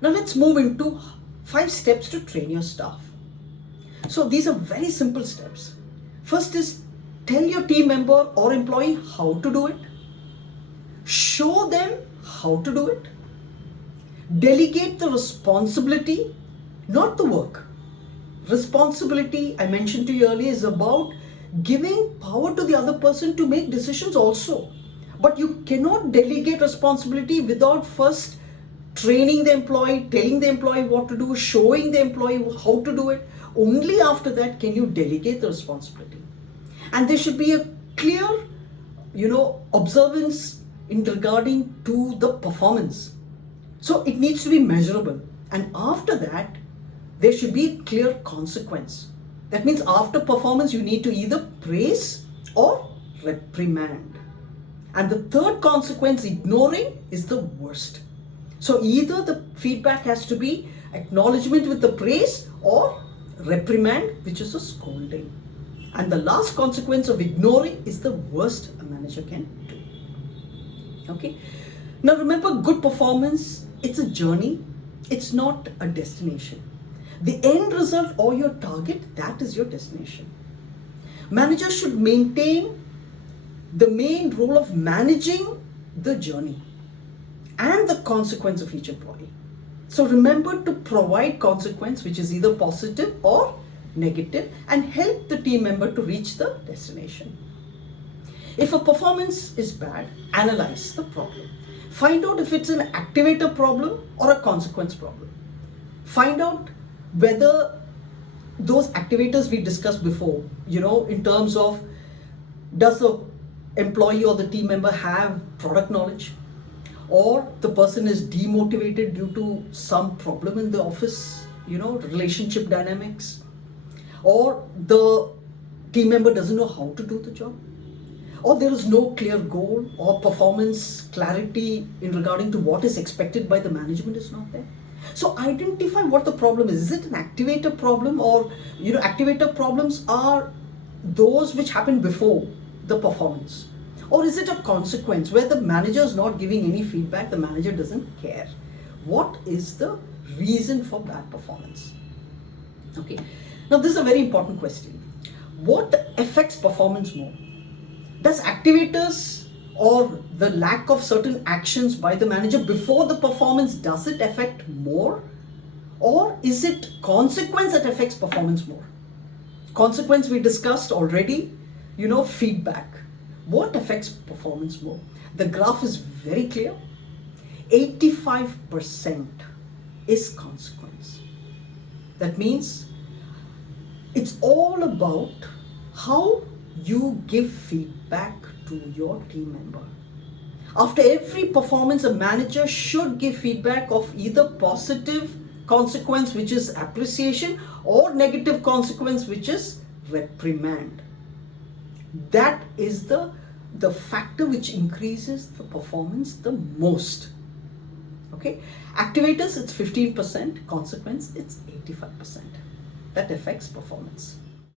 Now let's move into 5 steps to train your staff. So these are very simple steps. First is, tell your team member or employee how to do it. Show them how to do it. Delegate the responsibility, not the work. Responsibility, I mentioned to you earlier, is about giving power to the other person to make decisions also. But you cannot delegate responsibility without first training the employee, telling the employee what to do, showing the employee how to do it. Only after that can you delegate the responsibility. And there should be a clear, observance in regarding to the performance. So it needs to be measurable. And after that, there should be a clear consequence. That means after performance, you need to either praise or reprimand. And the third consequence, ignoring, is the worst. So either the feedback has to be acknowledgement with the praise or reprimand, which is a scolding. And the last consequence of ignoring is the worst a manager can do. Okay. Now remember, good performance, it's a journey. It's not a destination. The end result or your target, that is your destination. Managers should maintain the main role of managing the journey and the consequence of each employee. So remember to provide consequence which is either positive or negative and help the team member to reach the destination. If a performance is bad, analyze the problem. Find out if it's an activator problem or a consequence problem. Find out whether those activators we discussed before, in terms of, does the employee or the team member have product knowledge, or the person is demotivated due to some problem in the office, relationship dynamics, or the team member doesn't know how to do the job, or there is no clear goal or performance clarity in regarding to what is expected by the management is not there. So identify what the problem is. Is it an activator problem, or activator problems are those which happen before the performance, or is it a consequence where the manager is not giving any feedback, the manager doesn't care? What is the reason for bad performance? Okay, now this is a very important question. What affects performance more? Does activators or the lack of certain actions by the manager before the performance, does it affect more? Or is it consequence that affects performance more? Consequence we discussed already, feedback. What affects performance more? The graph is very clear. 85% is consequence. That means it's all about how you give feedback to your team member. After every performance, a manager should give feedback of either positive consequence, which is appreciation, or negative consequence, which is reprimand. That is the factor which increases the performance the most. Okay, activators, it's 15%, consequence, it's 85%. That affects performance.